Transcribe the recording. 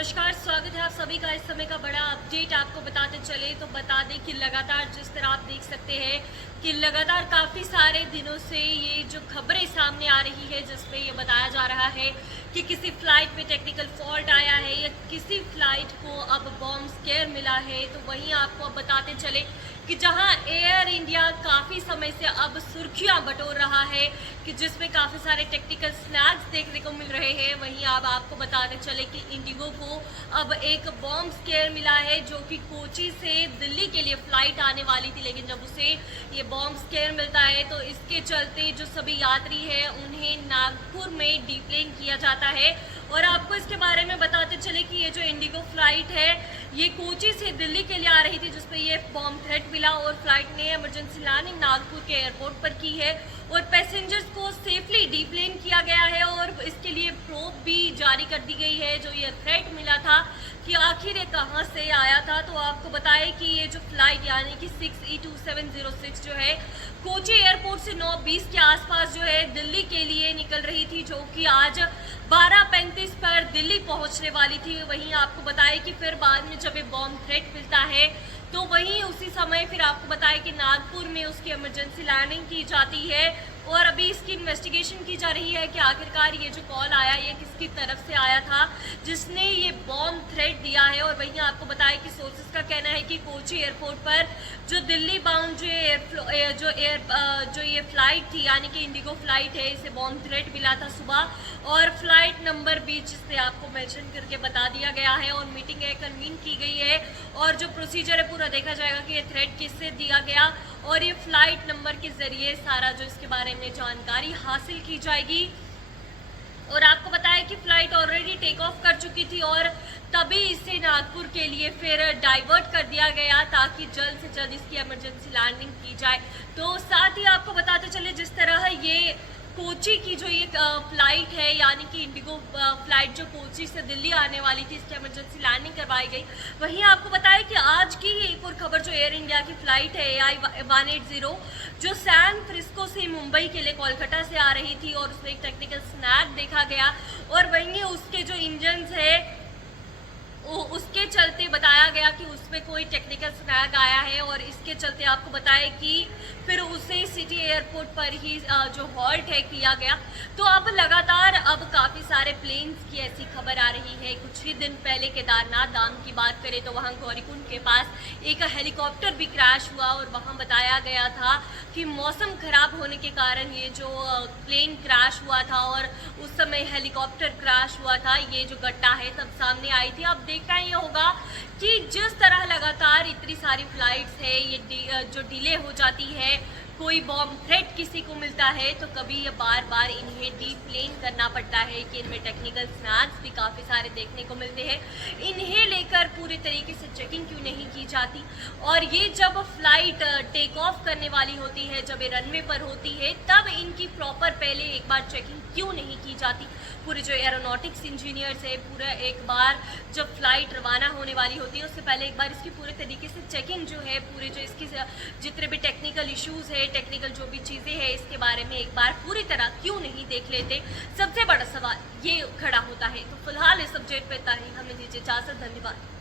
नमस्कार, स्वागत है आप सभी का। इस समय का बड़ा अपडेट आपको बताते चले तो बता दें कि लगातार जिस तरह आप देख सकते हैं कि लगातार काफ़ी सारे दिनों से ये जो खबरें सामने आ रही है जिसमें ये बताया जा रहा है कि किसी फ्लाइट में टेक्निकल फॉल्ट आया है या किसी फ्लाइट को अब बॉम्ब स्केयर मिला है। तो वहीं आपको अब बताते चले कि जहां एयर इंडिया काफ़ी समय से अब सुर्खियां बटोर रहा है कि जिसमें काफ़ी सारे टेक्निकल स्नैक्स देखने को मिल रहे हैं, वहीं अब आपको बताते चले कि इंडिगो को अब एक बॉम्ब स्केयर मिला है जो कि कोची से दिल्ली के लिए फ़्लाइट आने वाली थी, लेकिन जब उसे ये बॉम्ब स्केयर मिलता है तो इसके चलते जो सभी यात्री हैं उन्हें नागपुर में डीप्लेन किया जाता है। और आपको इसके बारे में बताते चले कि ये जो इंडिगो फ्लाइट है ये कोची से दिल्ली के लिए आ रही थी जिसपे ये बॉम्ब थ्रेट मिला और फ्लाइट ने इमरजेंसी लैंडिंग नागपुर के एयरपोर्ट पर की है और पैसेंजर्स को सेफली डीप्लेन किया गया है और इसके लिए प्रोब भी जारी कर दी गई है। जो ये थ्रेट मिला था कि आखिर ये कहां से आया था, तो आपको बताएं कि ये जो फ्लाइट यानी कि 6E2706 जो है कोची एयरपोर्ट से 9:20 के आसपास जो है दिल्ली के लिए निकल रही थी, जो कि आज 12:35 पर दिल्ली पहुंचने वाली थी। वहीं आपको बताएं कि फिर बाद में जब ये बॉम्ब थ्रेट मिलता है तो वहीं उसी समय फिर आपको बताएं कि नागपुर में उसकी इमरजेंसी लैंडिंग की जाती है और अभी इसकी इन्वेस्टिगेशन की जा रही है कि आखिरकार ये जो कॉल आया ये किसकी तरफ से आया था जिसने ये बॉम्ब थ्रेट दिया है। और वहीं आपको बताएं कि सोर्सेज का कहना है कि कोची एयरपोर्ट पर जो दिल्ली बाउंड जो ये फ्लाइट थी यानी कि इंडिगो फ्लाइट है, इसे बॉम्ब थ्रेट मिला था सुबह और फ्लाइट नंबर 20 जिससे आपको मेंशन करके बता दिया गया है और मीटिंग कन्वीन की गई है और जो प्रोसीजर है पूरा देखा जाएगा कि ये थ्रेट किससे दिया गया और ये फ्लाइट नंबर के जरिए सारा जो इसके बारे में जानकारी हासिल की जाएगी। और आपको बताया कि फ्लाइट ऑलरेडी टेक ऑफ कर चुकी थी और तभी इसे नागपुर के लिए फिर डाइवर्ट कर दिया गया ताकि जल्द से जल्द इसकी इमरजेंसी लैंडिंग की जाए। तो साथ ही आपको बताते चले जिस तरह ये कोची की जो ये फ्लाइट है यानी कि इंडिगो फ्लाइट जो कोची से दिल्ली आने वाली थी इसकी इमरजेंसी लैंडिंग करवाई गई। वहीं आपको बताया कि आज की ही एक और खबर जो एयर इंडिया की फ्लाइट है AI-180 जो सैन फ्रिस्को से मुंबई के लिए कोलकाता से आ रही थी और उसमें एक टेक्निकल स्नैक देखा गया और वहीं उसके जो इंजन्स है उसके चलते बताया गया कि उसमें कोई टेक्निकल स्नैग आया है और इसके चलते आपको बताया कि फिर उसे सिटी एयरपोर्ट पर ही जो हॉल्ट है किया गया। तो अब लगातार अब काफ़ी सारे प्लेन्स की ऐसी खबर आ रही है। कुछ ही दिन पहले केदारनाथ धाम की बात करें तो वहाँ गौरीकुंड के पास एक हेलीकॉप्टर भी क्रैश हुआ और वहाँ बताया गया था कि मौसम खराब होने के कारण ये जो प्लेन क्रैश हुआ था और उस समय हेलीकॉप्टर क्रैश हुआ था, ये जो घटना है तब सामने आई थी। अब देखना ये होगा कि जिस तरह लगातार इतनी सारी फ्लाइट्स है ये जो डिले हो जाती है, कोई बॉम्ब थ्रेट किसी को मिलता है तो कभी ये बार बार इन्हें डीप्लेन करना पड़ता है कि इनमें टेक्निकल स्नैक्स भी काफ़ी सारे देखने को मिलते हैं। इन्हें लेकर पूरे तरीके से चेकिंग क्यों नहीं की जाती और ये जब फ्लाइट टेक ऑफ करने वाली होती है, जब ये रनवे पर होती है, तब इनकी प्रॉपर पहले एक बार चेकिंग क्यों नहीं की जाती। पूरे जो एरोनॉटिक्स इंजीनियर्स है पूरा एक बार जब फ्लाइट रवाना होने वाली होती है उससे पहले एक बार इसकी पूरे तरीके से चेकिंग जो है पूरे जो इसकी जितने भी टेक्निकल इश्यूज़ है, टेक्निकल जो भी चीज़ें हैं इसके बारे में एक बार पूरी तरह क्यों नहीं देख लेते। सबसे बड़ा सवाल ये खड़ा होता है। तो फिलहाल इस सब्जेक्ट पे इतना ही, हमें दीजिए इजाज़त। धन्यवाद।